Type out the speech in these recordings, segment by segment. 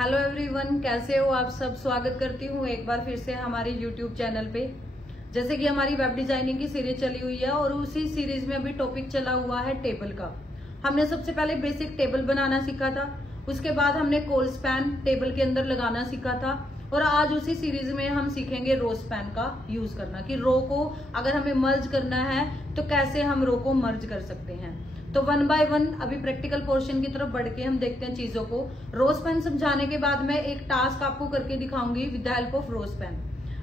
Hello everyone, कैसे हो आप सब। स्वागत करती हूँ एक बार फिर से हमारे यूट्यूब चैनल पे। जैसे कि हमारी वेब डिजाइनिंग की सीरीज चली हुई है और उसी सीरीज में अभी टॉपिक चला हुआ है टेबल का। हमने सबसे पहले बेसिक टेबल बनाना सीखा था, उसके बाद हमने कॉल स्पैन टेबल के अंदर लगाना सीखा था और आज उसी सीरीज में हम सीखेंगे रो स्पैन का यूज करना, कि रो को अगर हमें मर्ज करना है तो कैसे हम रो को मर्ज कर सकते हैं। तो वन बाय वन अभी प्रैक्टिकल पोर्शन की तरफ बढ़ के हम देखते हैं चीजों को। रो स्पैन समझाने के बाद मैं एक टास्क आपको करके दिखाऊंगी with the help of row span,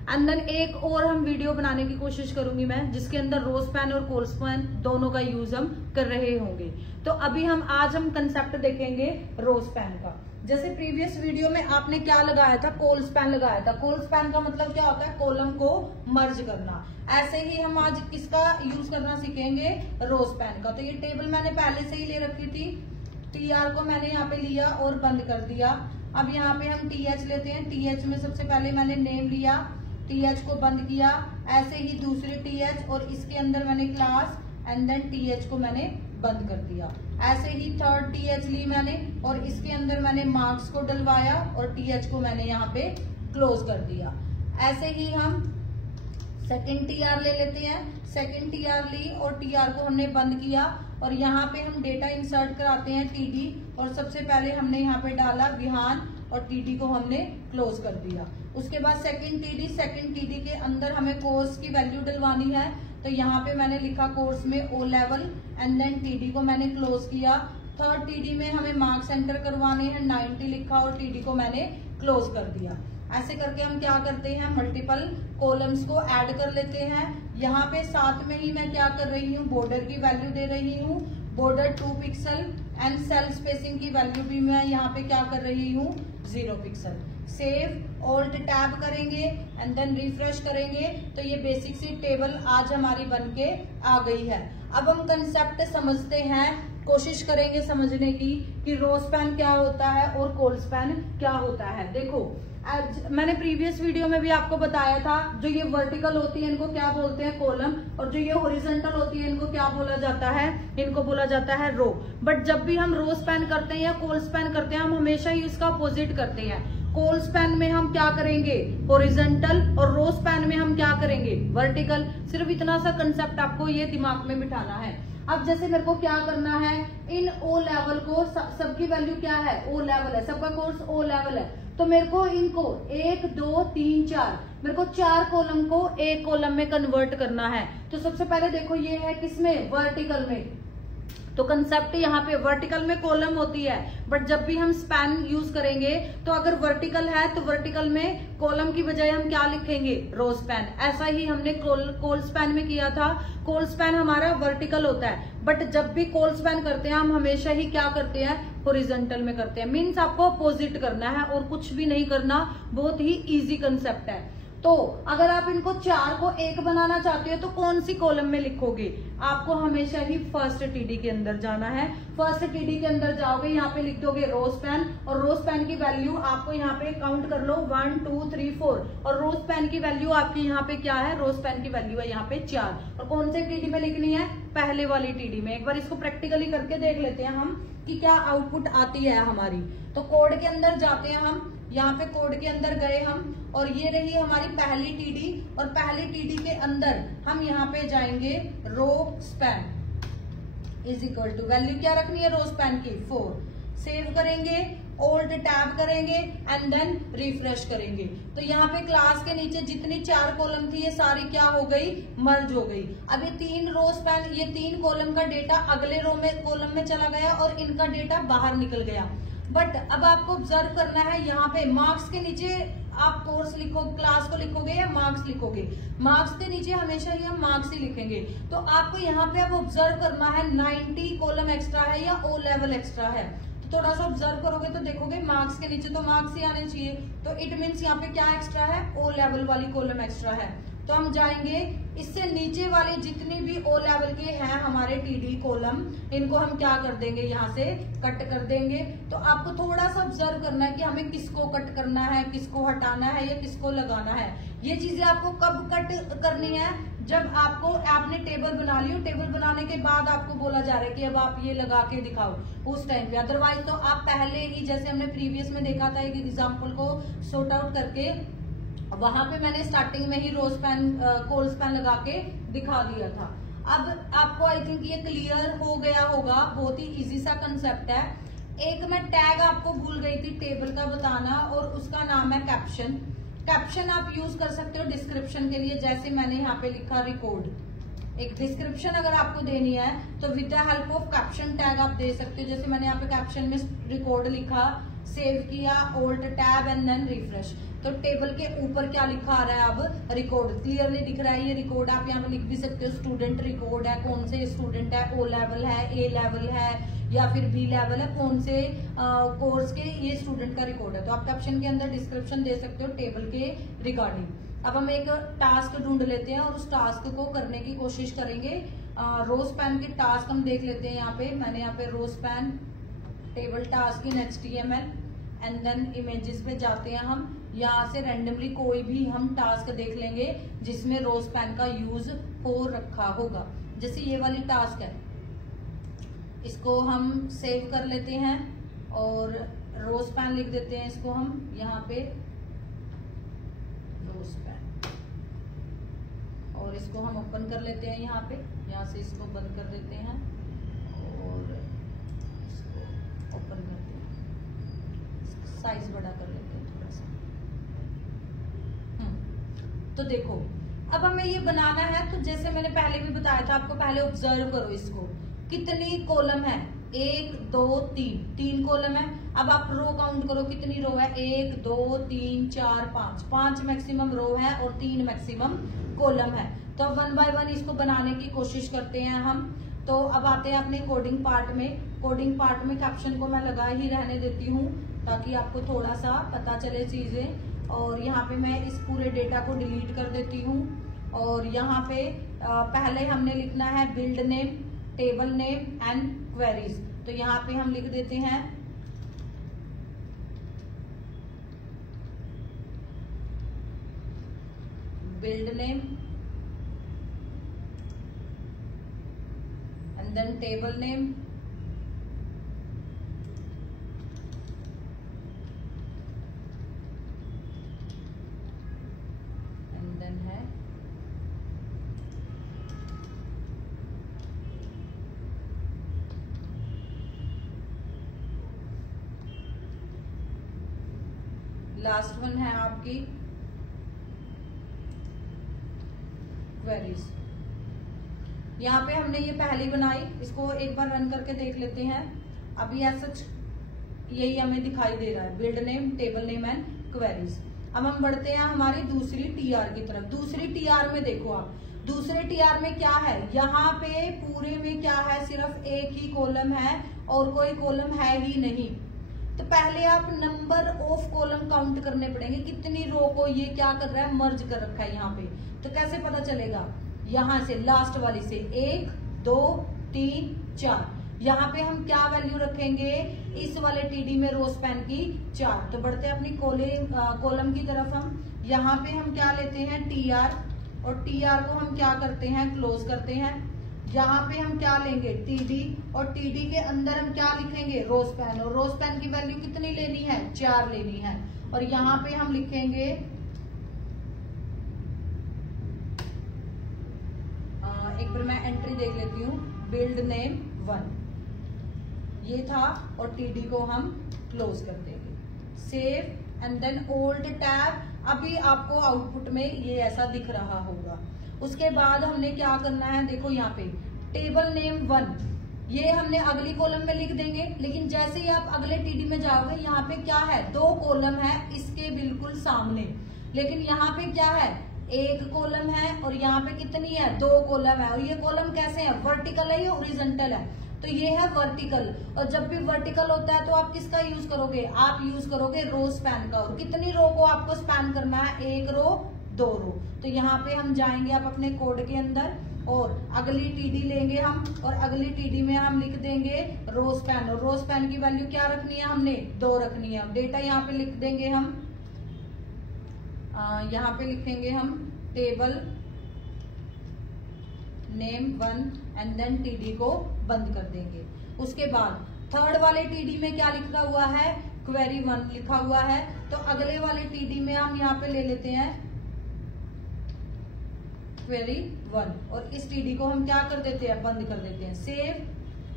and then एक और हम वीडियो बनाने की कोशिश करूंगी मैं, जिसके अंदर रो स्पैन और कॉल स्पैन दोनों का यूज हम कर रहे होंगे। तो अभी आज हम कंसेप्ट देखेंगे रो स्पैन का। जैसे प्रीवियस वीडियो में आपने क्या लगाया था, कॉल स्पैन लगाया था। कॉल स्पैन का मतलब क्या होता है, कॉलम को मर्ज करना। ऐसे ही हम आज किसका यूज करना सीखेंगे, रो स्पैन का। तो ये टेबल मैंने पहले से ही ले रखी थी, टीआर को मैंने यहाँ पे लिया और बंद कर दिया। अब यहाँ पे हम टीएच लेते हैं, टीएच में सबसे पहले मैंने नेम लिया, टीएच को बंद किया। ऐसे ही दूसरे टीएच और इसके अंदर मैंने क्लास एंड देन टीएच को मैंने बंद कर दिया। ऐसे ही थर्ड टीएच ली मैंने और इसके अंदर मैंने मार्क्स को डलवाया और टीएच को मैंने यहाँ पे क्लोज कर दिया। ऐसे ही हम सेकंड टीआर ले लेते हैं, सेकंड टीआर ली और टीआर को हमने बंद किया और यहाँ पे हम डेटा इंसर्ट कराते हैं टीडी, और सबसे पहले हमने यहाँ पे डाला विहान और टीडी को हमने क्लोज कर दिया। उसके बाद सेकंड टीडी के अंदर हमें कोर्स की वैल्यू डलवानी है, तो यहाँ पे मैंने लिखा कोर्स में O level and then TD को मैंने क्लोज किया। थर्ड टीडी में हमें मार्क्स एंटर करवाने हैं, 90 लिखा और टीडी को मैंने क्लोज कर दिया। ऐसे करके हम क्या करते हैं, मल्टीपल कॉलम्स को ऐड कर लेते हैं। यहाँ पे साथ में ही मैं क्या कर रही हूँ, बॉर्डर की वैल्यू दे रही हूँ, border 2 pixel and cell spacing की वैल्यू भी मैं यहाँ पे क्या कर रही हूँ, 0 पिक्सल। सेव ऑल्ट टैब करेंगे एंड देन रिफ्रेश करेंगे तो ये बेसिक सी टेबल आज हमारी बन के आ गई है। अब हम कंसेप्ट समझते हैं, कोशिश करेंगे समझने की कि रो स्पैन क्या होता है और कॉल स्पैन क्या होता है। देखो मैंने प्रीवियस वीडियो में भी आपको बताया था, जो ये वर्टिकल होती है इनको क्या बोलते हैं, कॉलम, और जो ये हॉरिजॉन्टल होती है इनको क्या बोला जाता है, इनको बोला जाता है रो। बट जब भी हम रो स्पैन करते हैं या कॉल स्पैन करते हैं, हम हमेशा ही इसका अपोजिट करते हैं। कॉल स्पैन में हम क्या करेंगे, हॉरिजॉन्टल, और रो स्पैन में हम क्या करेंगे, वर्टिकल। सिर्फ इतना सा कंसेप्ट आपको ये दिमाग में बिठाना है। अब जैसे मेरे को क्या करना है, इन ओ लेवल को, सबकी वैल्यू क्या है, ओ लेवल है, सबका कोर्स ओ लेवल है, तो मेरे को इनको 1 2 3 4 मेरे को 4 कॉलम को एक कॉलम में कन्वर्ट करना है। तो सबसे पहले देखो ये है किसमें, वर्टिकल में। तो कंसेप्ट यहाँ पे वर्टिकल में कॉलम होती है, बट जब भी हम स्पैन यूज करेंगे तो अगर वर्टिकल है तो वर्टिकल में कॉलम की बजाय हम क्या लिखेंगे, रो स्पैन। ऐसा ही हमने कॉल स्पैन में किया था। कॉल स्पैन हमारा वर्टिकल होता है, बट जब भी कॉल स्पैन करते हैं हम हमेशा ही क्या करते हैं, हॉरिजॉन्टल में करते हैं। मीन्स आपको अपोजिट करना है और कुछ भी नहीं करना, बहुत ही इजी कंसेप्ट है। तो अगर आप इनको 4 को 1 बनाना चाहते हो तो कौन सी कॉलम में लिखोगे, आपको हमेशा ही फर्स्ट टीडी के अंदर जाना है। फर्स्ट टीडी के अंदर जाओगे, यहाँ पे लिख दोगे रो स्पैन, और रो स्पैन की वैल्यू आपको यहाँ पे काउंट कर लो 1 2 3 4, और रो स्पैन की वैल्यू आपकी यहाँ पे क्या है, रो स्पैन की वैल्यू है यहाँ पे 4। और कौन से टीडी में लिखनी है, पहले वाली टीडी में। एक बार इसको प्रैक्टिकली करके देख लेते हैं हम कि क्या आउटपुट आती है हमारी। तो कोड के अंदर जाते हैं हम, यहाँ पे कोड के अंदर गए हम, और ये रही हमारी पहली टीडी, और पहली टीडी के अंदर हम यहाँ पे जाएंगे row span is equal to, value क्या रखनी है, रो स्पैन की 4। सेव करेंगे, ओल्ड टैब करेंगे एंड देन रिफ्रेश करेंगे। तो यहाँ पे क्लास के नीचे जितनी 4 कॉलम थी ये सारी क्या हो गई, मर्ज हो गई। अब ये 3 रो स्पैन, ये 3 कॉलम का डेटा अगले रो में कॉलम में चला गया और इनका डेटा बाहर निकल गया। बट अब आपको ऑब्जर्व करना है, यहाँ पे मार्क्स के नीचे आप कोर्स लिखो, क्लास को लिखोगे या मार्क्स लिखोगे, मार्क्स के नीचे हमेशा ही हम मार्क्स ही लिखेंगे। तो आपको यहाँ पे अब ऑब्जर्व करना है 90 कॉलम एक्स्ट्रा है या ओ लेवल एक्स्ट्रा है। तो थोड़ा सा ऑब्जर्व करोगे तो देखोगे मार्क्स के नीचे तो मार्क्स ही आने चाहिए, तो इट मीन्स यहाँ पे क्या एक्स्ट्रा है, ओ लेवल वाली कॉलम एक्स्ट्रा है। तो हम जाएंगे, इससे नीचे वाले जितनी भी ओ लेवल के हैं हमारे टीडी कॉलम, इनको हम क्या कर देंगे, यहाँ से कट कर देंगे। तो आपको थोड़ा सा ऑब्जर्व करना है कि हमें किसको कट करना है, किसको हटाना है या किसको लगाना है। ये चीजें आपको कब कट करनी है, जब आपने टेबल बना ली, टेबल बनाने के बाद आपको बोला जा रहा है कि अब आप ये लगा के दिखाओ उस टाइम पे, अदरवाइज तो आप पहले ही, जैसे हमने प्रीवियस में देखा था एक एग्जांपल को सॉर्ट आउट करके, वहां पे मैंने स्टार्टिंग में ही रोज पेन कोल्स पेन लगा के दिखा दिया था। अब आपको आई थिंक ये क्लियर हो गया होगा, बहुत ही इजी सा कंसेप्ट है। एक मैं टैग आपको भूल गई थी टेबल का बताना, और उसका नाम है कैप्शन। कैप्शन आप यूज कर सकते हो डिस्क्रिप्शन के लिए, जैसे मैंने यहाँ पे लिखा रिकॉर्ड। एक डिस्क्रिप्शन अगर आपको देनी है तो with the help of caption tag आप दे सकते हो। जैसे मैंने यहाँ पे कैप्शन में रिकॉर्ड लिखा, सेव किया, alt tab and then refresh, तो टेबल के ऊपर क्या लिखा आ रहा है, अब रिकॉर्ड क्लियरली दिख रहा है। ये रिकॉर्ड आप यहाँ पे लिख भी सकते हो, स्टूडेंट रिकॉर्ड है, कौन से स्टूडेंट है, ओ लेवल है, ए लेवल है या फिर बी लेवल है, कौन से कोर्स के ये स्टूडेंट का रिकॉर्ड है। तो आप कैप्शन के अंदर डिस्क्रिप्शन दे सकते हो टेबल के रिगार्डिंग। अब हम एक टास्क ढूंढ लेते हैं और उस टास्क को करने की कोशिश करेंगे। रोज पेन के टास्क हम देख लेते हैं। यहाँ पे मैंने यहाँ पे रोज pen table task in HTML and then images पे जाते हैं हम। यहाँ से रैंडमली कोई भी हम टास्क देख लेंगे जिसमें रोज पेन का यूज हो रखा होगा। जैसे ये वाली टास्क है, इसको हम सेव कर लेते हैं और रोज पेन लिख देते हैं इसको हम यहाँ पे रोज पेन, और इसको हम ओपन कर लेते हैं यहाँ पे। यहाँ से इसको बंद कर देते हैं और इसको ओपन करते हैं, साइज बड़ा कर लेते हैं थोड़ा सा। तो देखो अब हमें ये बनाना है, तो जैसे मैंने पहले भी बताया था आपको, पहले ऑब्जर्व करो इसको, कितनी कॉलम है, 1 2 3, 3 कॉलम है। अब आप रो काउंट करो, कितनी रो है, 1 2 3 4 5, 5 मैक्सिमम रो है और 3 मैक्सिमम कॉलम है। तो अब 1 बाय 1 इसको बनाने की कोशिश करते हैं हम। तो अब आते हैं अपने कोडिंग पार्ट में। कोडिंग पार्ट में कैप्शन को मैं लगा ही रहने देती हूँ ताकि आपको थोड़ा सा पता चले चीजें। और यहाँ पे मैं इस पूरे डेटा को डिलीट कर देती हूँ। और यहाँ पे पहले हमने लिखना है build name, table name and queries. तो यहाँ पे हम लिख देते हैं build name and then table name and then है लास्ट वन है आपकी क्वेरीज। यहाँ पे हमने ये पहली बनाई, इसको एक बार रन करके देख लेते हैं। अभी ऐसा यही हमें दिखाई दे रहा है, build name, table name and queries. अब हम बढ़ते हैं हमारी दूसरी टीआर की तरफ। दूसरी टीआर में देखो आप, दूसरे टीआर में क्या है, यहाँ पे पूरे में क्या है, सिर्फ एक ही कॉलम है और कोई कॉलम है ही नहीं। तो पहले आप नंबर ऑफ कॉलम काउंट करने पड़ेंगे, कितनी रो को ये क्या कर रहा है, मर्ज कर रखा है यहाँ पे। तो कैसे पता चलेगा, यहाँ से लास्ट वाली से 1 2 3 4, यहाँ पे हम क्या वैल्यू रखेंगे, इस वाले टीडी में रोज पेन की 4। तो बढ़ते हैं अपनी कॉलम की तरफ। हम यहाँ पे हम क्या लेते हैं, टीआर, और टीआर को हम क्या करते हैं, क्लोज करते हैं। यहाँ पे हम क्या लेंगे, टीडी, और टीडी के अंदर हम क्या लिखेंगे, रोज पेन, और रोज पेन की वैल्यू कितनी लेनी है, 4 लेनी है। और यहाँ पे हम लिखेंगे एक बार मैं एंट्री देख लेती हूँ, बिल्ड नेम 1 ये था, और टीडी को हम क्लोज कर देंगे, save and then alt tab. अभी आपको आउटपुट में ये ऐसा दिख रहा होगा। उसके बाद हमने क्या करना है, देखो यहाँ पे टेबल नेम 1 ये हमने अगली कॉलम में लिख देंगे। लेकिन जैसे ही आप अगले टीडी में जाओगे, यहाँ पे क्या है, 2 कॉलम है इसके बिल्कुल सामने, लेकिन यहाँ पे क्या है, 1 कॉलम है, और यहाँ पे कितनी है, 2 कॉलम है। और ये कॉलम कैसे है, वर्टिकल है या हॉरिजॉन्टल है, तो ये है वर्टिकल। और जब भी वर्टिकल होता है तो आप किसका यूज करोगे, आप यूज करोगे रो स्पैन का। और कितनी रो को आपको स्पैन करना है, 1 रो 2 रो। तो यहाँ पे हम जाएंगे आप अपने कोड के अंदर और अगली टीडी लेंगे हम, और अगली टीडी में हम लिख देंगे रो स्पैन। और रो स्पैन की वैल्यू क्या रखनी है, हमने 2 रखनी है। डेटा यहाँ पे लिख देंगे हम, यहाँ पे लिखेंगे हम table name 1 and then TD को बंद कर देंगे। उसके बाद थर्ड वाले टीडी में क्या लिखा हुआ है, क्वेरी 1 लिखा हुआ है, तो अगले वाले टीडी में हम यहाँ पे ले लेते हैं क्वेरी 1 और इस टीडी को हम क्या कर देते हैं, बंद कर देते हैं। Save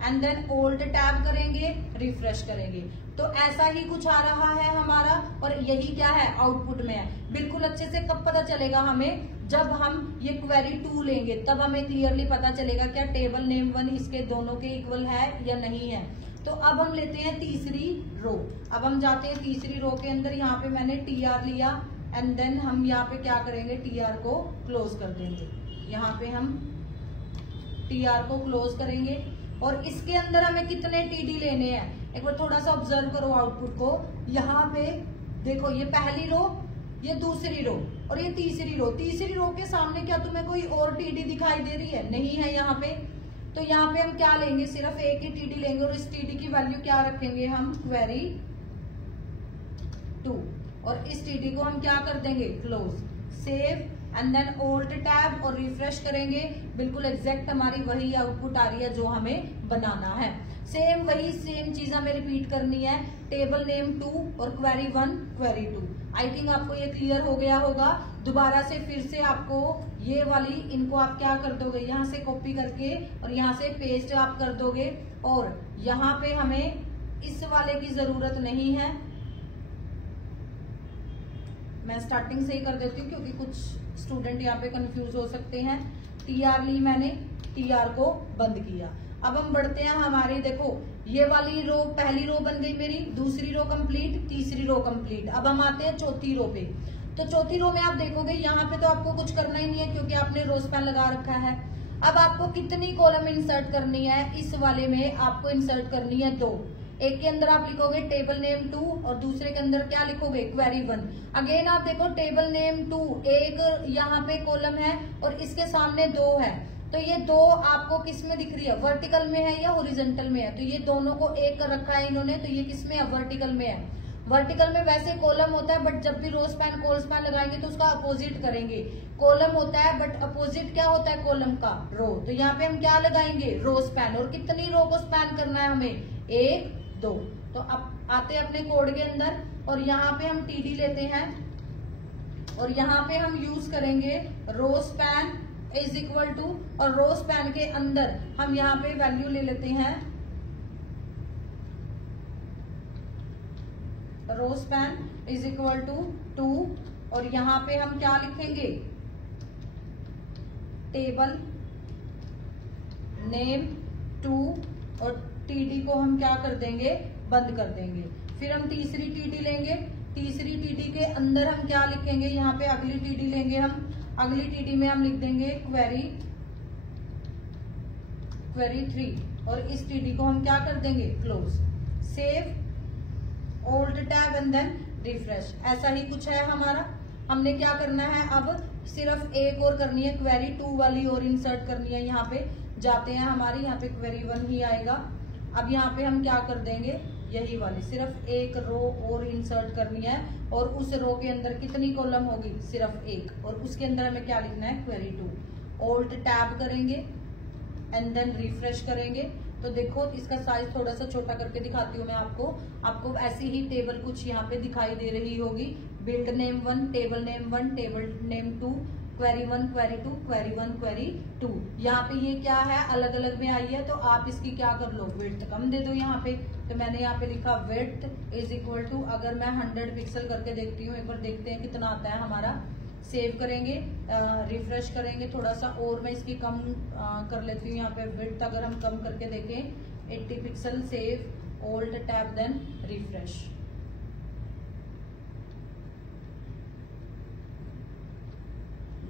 and then alt tab करेंगे, रिफ्रेश करेंगे, तो ऐसा ही कुछ आ रहा है हमारा और यही क्या है, आउटपुट में है। बिल्कुल अच्छे से कब पता चलेगा हमें, जब हम ये क्वेरी 2 लेंगे तब हमें क्लियरली पता चलेगा क्या टेबल नेम 1 इसके दोनों के इक्वल है या नहीं है। तो अब हम लेते हैं तीसरी रो। अब हम जाते हैं तीसरी रो के अंदर, यहाँ पे मैंने टीआर लिया एंड देन हम यहाँ पे क्या करेंगे, टीआर को क्लोज कर देंगे। यहाँ पे हम टीआर को क्लोज करेंगे और इसके अंदर हमें कितने टीडी लेने हैं, एक बार थोड़ा सा ऑब्जर्व करो आउटपुट को। यहाँ पे देखो, ये पहली रो, ये दूसरी रो और ये तीसरी रो। तीसरी रो के सामने क्या तुम्हें कोई और टीडी दिखाई दे रही है, नहीं है यहाँ पे। तो यहाँ पे हम क्या लेंगे, सिर्फ एक ही टीडी लेंगे और इस टीडी की वैल्यू क्या रखेंगे हम, क्वेरी 2 और इस टीडी को हम क्या कर देंगे, close. Save and then alt tab और रिफ्रेश करेंगे। बिल्कुल एग्जैक्ट हमारी वही आउटपुट आ रही है जो हमें बनाना है। सेम वही सेम चीज हमें रिपीट करनी है, टेबल नेम 2 और क्वेरी 1 क्वेरी 2। आई थिंक आपको ये क्लियर हो गया होगा। दोबारा से फिर से आपको ये वाली, इनको आप क्या कर दोगे, यहाँ से कॉपी करके और यहाँ से पेस्ट आप कर दोगे और यहाँ पे हमें इस वाले की जरूरत नहीं है। मैं स्टार्टिंग से ही कर देती हूँ क्योंकि कुछ स्टूडेंट यहाँ पे कंफ्यूज हो सकते हैं। टीआर ली मैंने, टीआर को बंद किया। अब हम बढ़ते हैं हमारे, देखो ये वाली रो, पहली रो बन गई मेरी, दूसरी रो कंप्लीट, तीसरी रो कंप्लीट। अब हम आते हैं चौथी रो पे। तो चौथी रो में आप देखोगे यहाँ पे तो आपको कुछ करना ही नहीं है क्योंकि आपने रो स्पैन लगा रखा है। अब आपको कितनी कॉलम इंसर्ट करनी है, इस वाले में आपको इंसर्ट करनी है 2। एक के अंदर आप लिखोगे टेबल नेम 2 और दूसरे के अंदर क्या लिखोगे, क्वेरी 1। अगेन आप देखो टेबल नेम 2, एक यहाँ पे कॉलम है और इसके सामने 2 है। तो ये 2 आपको किस में दिख रही है, वर्टिकल में है या हॉरिजॉन्टल में है। तो ये दोनों को एक कर रखा है इन्होंने, तो ये किस में है, वर्टिकल में है। वर्टिकल में वैसे कॉलम होता है बट जब भी रो स्पैन कॉल स्पैन लगाएंगे तो उसका अपोजिट करेंगे। कॉलम होता है बट अपोजिट क्या होता है कॉलम का, रो। तो यहाँ पे हम क्या लगाएंगे, रो स्पैन। और कितनी रो को स्पैन करना है हमें, 1 2। तो अब आते हैं अपने कोड के अंदर और यहाँ पे हम टीडी लेते हैं और यहाँ पे हम यूज करेंगे row span is equal to, और रो स्पैन के अंदर हम यहाँ पे वैल्यू ले लेते हैं, row span is equal to 2 और यहाँ पे हम क्या लिखेंगे, टेबल नेम 2 और टीडी को हम क्या कर देंगे, बंद कर देंगे। फिर हम तीसरी टीडी लेंगे, तीसरी टीडी के अंदर हम क्या लिखेंगे, यहाँ पे अगली टीडी लेंगे हम, अगली टीडी में हम लिख देंगे क्वेरी 3 और इस टीडी को हम क्या कर देंगे, close. Save old tab and then refresh. ऐसा ही कुछ है हमारा। हमने क्या करना है, अब सिर्फ एक और करनी है, क्वेरी 2 वाली और इंसर्ट करनी है। यहाँ पे जाते हैं हमारी, यहाँ पे क्वेरी 1 ही आएगा। अब यहाँ पे हम क्या कर देंगे, यही वाली सिर्फ एक रो और इंसर्ट करनी है और उस रो के अंदर कितनी कॉलम होगी, सिर्फ एक, और उसके अंदर हमें क्या लिखना है, क्वेरी 2। ओल्ट टैब करेंगे एंड देन रिफ्रेश करेंगे। तो देखो इसका साइज थोड़ा सा छोटा करके दिखाती हूँ मैं आपको ऐसी ही टेबल कुछ यहाँ पे दिखाई दे रही होगी। Build name 1, table name 1, table name 2, query 1 query 2, query 1 query 2। यहाँ पे ये क्या है, अलग अलग में आई है, तो आप इसकी क्या कर लो, विड्थ कम दे दो यहाँ पे। तो मैंने यहाँ पे लिखा विड्थ इज इक्वल टू, अगर मैं 100 पिक्सल करके देखती हूँ, एक बार देखते हैं कितना आता है हमारा। सेव करेंगे, रिफ्रेश करेंगे, थोड़ा सा और मैं इसकी कम कर लेती हूँ। यहाँ पे विड्थ अगर हम कम करके देखें 80 pixel, save old tab then refresh.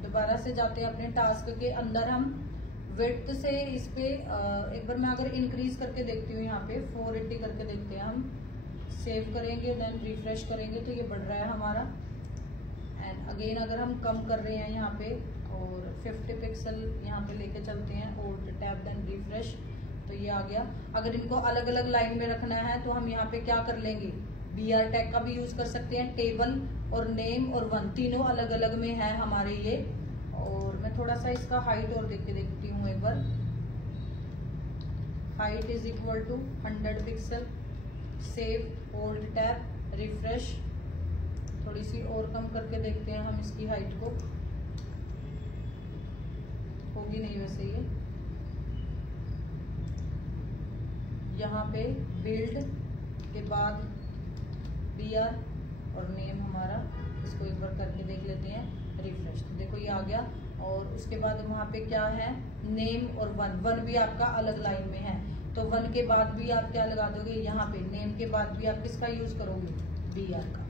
दोबारा से जाते हैं अपने टास्क के अंदर, हम विड्थ से इस पे एक बार मैं अगर इंक्रीज करके देखती हूँ, यहाँ पे 480 करके देखते हैं हम। सेव करेंगे देन रिफ्रेश करेंगे तो ये बढ़ रहा है हमारा। एंड अगेन अगर हम कम कर रहे हैं यहाँ पे और 50 पिक्सल यहाँ पे लेके चलते हैं, ओल्ड टैब देन रिफ्रेश, तो ये आ गया। अगर इनको अलग अलग लाइन में रखना है तो हम यहाँ पे क्या कर लेंगे, BR टैग का भी यूज कर सकते हैं। टेबल और नेम और 1 तीनों अलग अलग में है हमारे ये, और मैं थोड़ा सा इसका हाइट और देख के देखती हूँ एक बार। Height is equal to 100 pixel. Save, old tab, refresh. थोड़ी सी और कम करके देखते हैं हम इसकी हाइट को, होगी नहीं वैसे ये। यहाँ पे बिल्ड के बाद BR और नेम हमारा, इसको एक बार करके देख लेते हैं, रिफ्रेश। तो देखो ये आ गया। और उसके बाद वहाँ पे क्या है, नेम और वन भी आपका अलग लाइन में है, तो वन के बाद भी आप क्या लगा दोगे यहाँ पे, नेम के बाद भी आप किसका यूज करोगे, BR का।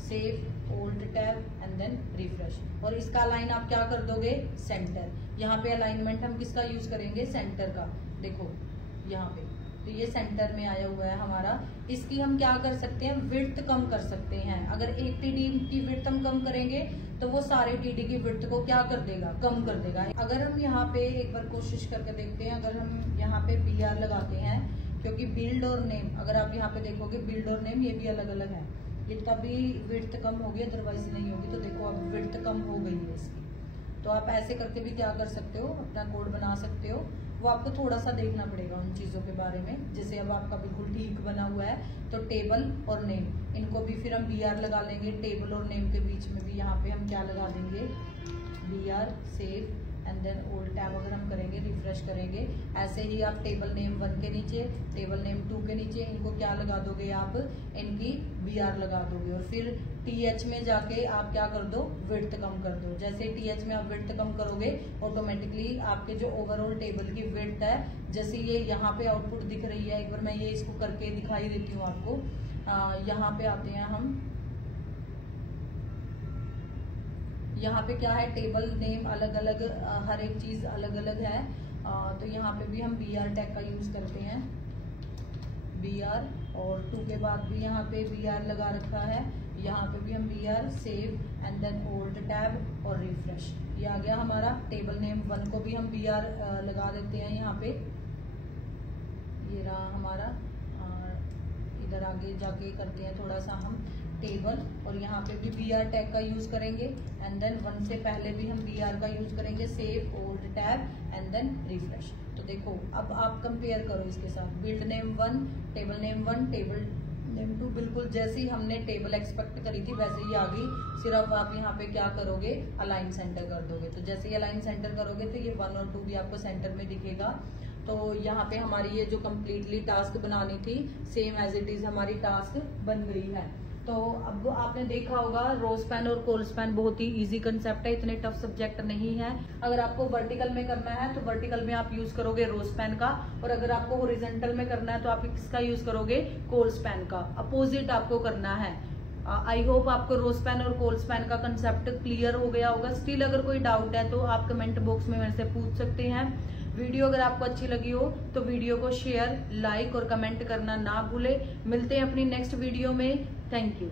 Save, old tab and then refresh. और इसका अलाइन आप क्या कर दोगे, सेंटर। यहाँ पे अलाइनमेंट हम किसका यूज करेंगे, सेंटर का। देखो यहाँ पे तो ये सेंटर में आया हुआ है हमारा। इसकी हम क्या कर सकते हैं, विड्थ कम कर सकते हैं। अगर एक TD की विड्थ हम कम करेंगे तो वो सारे TD की विड्थ को क्या कर देगा, कम कर देगा। अगर हम यहाँ पे एक बार कोशिश करके देखते हैं, अगर हम यहाँ पे BR लगाते हैं, क्योंकि बिल्ड और नेम, अगर आप यहाँ पे देखोगे बिल्ड और नेम ये भी अलग अलग है, इनका भी विड्थ कम होगी, अदरवाइज नहीं होगी। तो देखो अब विड्थ कम हो गई है इसकी। तो आप ऐसे करके भी क्या कर सकते हो, अपना कोड बना सकते हो। वो आपको थोड़ा सा देखना पड़ेगा उन चीजों के बारे में। जैसे अब आपका बिल्कुल ठीक बना हुआ है, तो टेबल और नेम, इनको भी फिर हम BR लगा लेंगे। टेबल और नेम के बीच में भी यहाँ पे हम क्या लगा देंगे, BR। Save and then alt tab अगर हम करेंगे, रिफ्रेश करेंगे। ऐसे ही आप टेबल नेम 1 के नीचे, टेबल नेम 2 के नीचे इनको क्या लगा दोगे, आप इनकी BR लगा दोगे। और फिर TH में जाके आप क्या कर दो, विड्थ कम कर दो। जैसे TH में आप विड्थ कम करोगे, ऑटोमेटिकली आपके जो ओवरऑल टेबल की विड्थ है, जैसे ये यहाँ पे आउटपुट दिख रही है, एक बार मैं ये इसको करके दिखाई देती हूँ आपको। यहाँ पे आते हैं हम, यहाँ पे क्या है, टेबल नेम अलग अलग, हर एक चीज अलग अलग है। तो यहाँ पे भी हम BR टैग का यूज करते हैं, BR। और 2 के बाद भी यहाँ पे BR लगा रखा है, यहाँ पे भी हम BR। Save and then alt tab और रिफ्रेश। ये आ गया हमारा। टेबल नेम 1 को भी हम BR लगा देते हैं यहाँ पे, ये रहा हमारा। इधर आगे जाके करते हैं थोड़ा सा हम टेबल, और यहाँ पे भी BR टैग का यूज करेंगे। एंड देन 1 से पहले भी हम BR का यूज करेंगे। Save, old tab and then refresh. तो देखो अब आप कंपेयर करो इसके साथ, build name 1, table name 1, table name 2, बिल्कुल जैसे ही हमने टेबल एक्सपेक्ट करी थी वैसे ही आ गई। सिर्फ आप यहाँ पे क्या करोगे, अलाइन सेंटर कर दोगे। तो जैसे ही अलाइन सेंटर करोगे तो ये 1 और 2 भी आपको सेंटर में दिखेगा। तो यहाँ पे हमारी ये जो कम्प्लीटली टास्क बनानी थी, सेम एज इट इज हमारी टास्क बन गई है। तो अब आपने देखा होगा रो स्पैन और कोल स्पैन बहुत ही इजी कंसेप्ट है, इतने टफ सब्जेक्ट नहीं है। अगर आपको वर्टिकल में करना है तो वर्टिकल में आप यूज करोगे रो स्पैन का, और अगर आपको हॉरिजॉन्टल में करना है तो आप किसका यूज करोगे, कोल स्पैन का। अपोजिट आपको करना है। आई होप आपको रो स्पैन और कोल स्पैन का कंसेप्ट क्लियर हो गया होगा। स्टिल अगर कोई डाउट है तो आप कमेंट बॉक्स में मेरे से पूछ सकते हैं। वीडियो अगर आपको अच्छी लगी हो तो वीडियो को शेयर, लाइक और कमेंट करना ना भूले। मिलते हैं अपनी नेक्स्ट वीडियो में। Thank you.